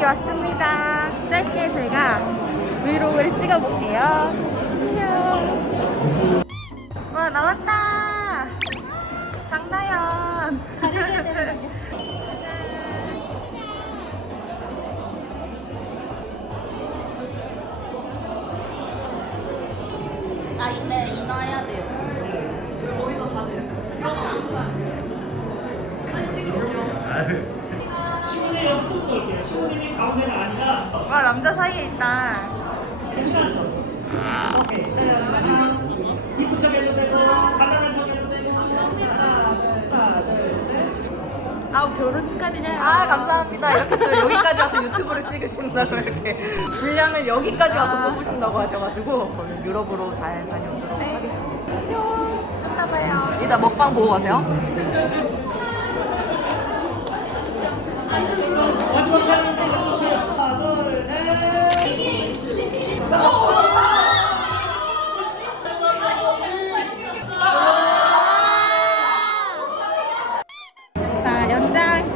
여기 왔습니다. 짧게 제가 브이로그를 찍어볼게요. 안녕. 와 나왔다. 장나연. 아 이때 이거 해야 돼요. 거기서 다들. 사진 찍으러 올려. 10분의 1하고 걸게요. 10분의 1이 가운데가 아니라 와 남자 사이에 있다. 네, 시간 전. 오케이. 이쁜 척 해도 되고 간단한 척 해도 되고 하나 둘 셋. 아 결혼 축하드려요. 아 감사합니다. 이렇게 또 여기까지 와서 유튜브를 찍으신다고 이렇게 분량을 여기까지 와서 아. 뽑으신다고 하셔가지고 저는 유럽으로 잘 다녀오도록 네. 하겠습니다. 안녕. 좀 봐봐요. 이따 먹방 보고 가세요. 마지막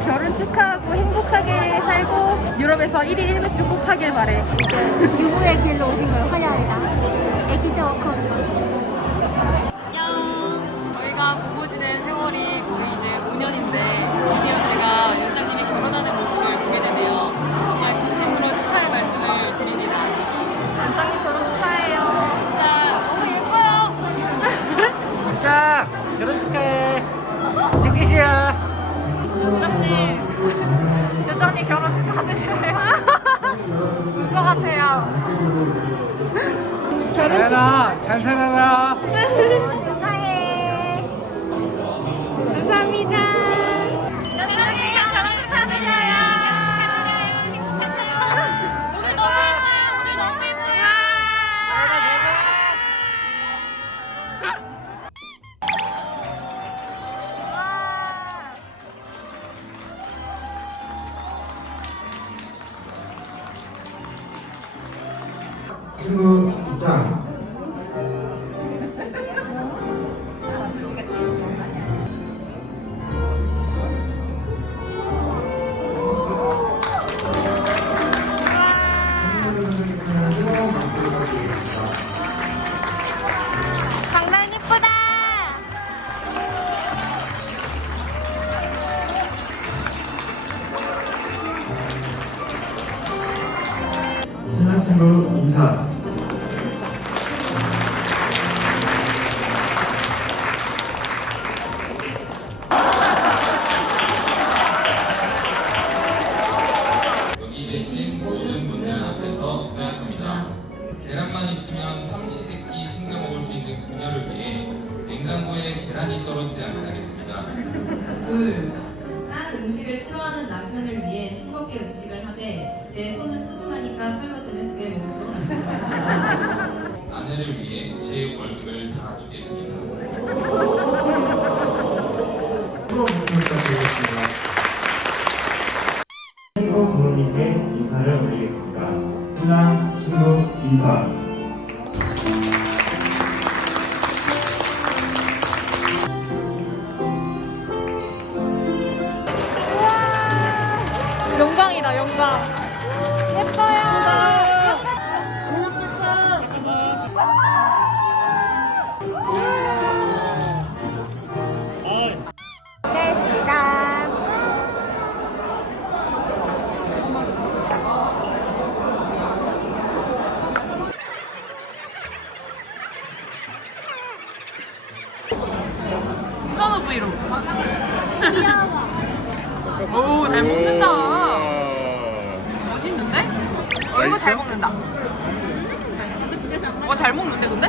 결혼 축하하고 행복하게 살고 유럽에서 1일 1맥주 꼭 하길 바래. 유부의 길로 오신 걸 환영합니다. 연장님, 연장님 결혼 축하드려요. 울것 같아요. 살아라, 잘 살아라. 입장. 장난 이쁘다. 신랑 친구 인사. 않게 하겠습니다. 둘, 짠 음식을 싫어하는 남편을 위해 싱겁게 음식을 하되 제 손은 소중하니까 설거지는 그의 몫으로 남겨두겠습니다. 아내를 위해 제 월급을 다 주겠습니다. 프로 모습 부탁드리겠습니다. 친구 부모님께 인사를 올리겠습니다. 신랑 친구 인사. 브이로그. 오, 잘 먹는다. 멋있는데? 어, 이거 잘 먹는다. 어, 잘 먹는데, 근데?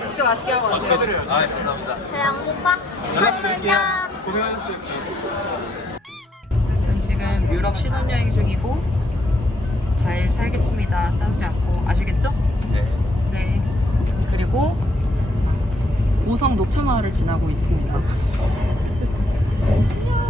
맛있게 맛있게 하고 가세요. 대양 오빠 축하드릴게요. 전 지금 유럽 신혼여행 중이고 잘 살겠습니다. 싸우지 않고 아시겠죠? 네. 네. 그리고 오성 녹차 마을을 지나고 있습니다.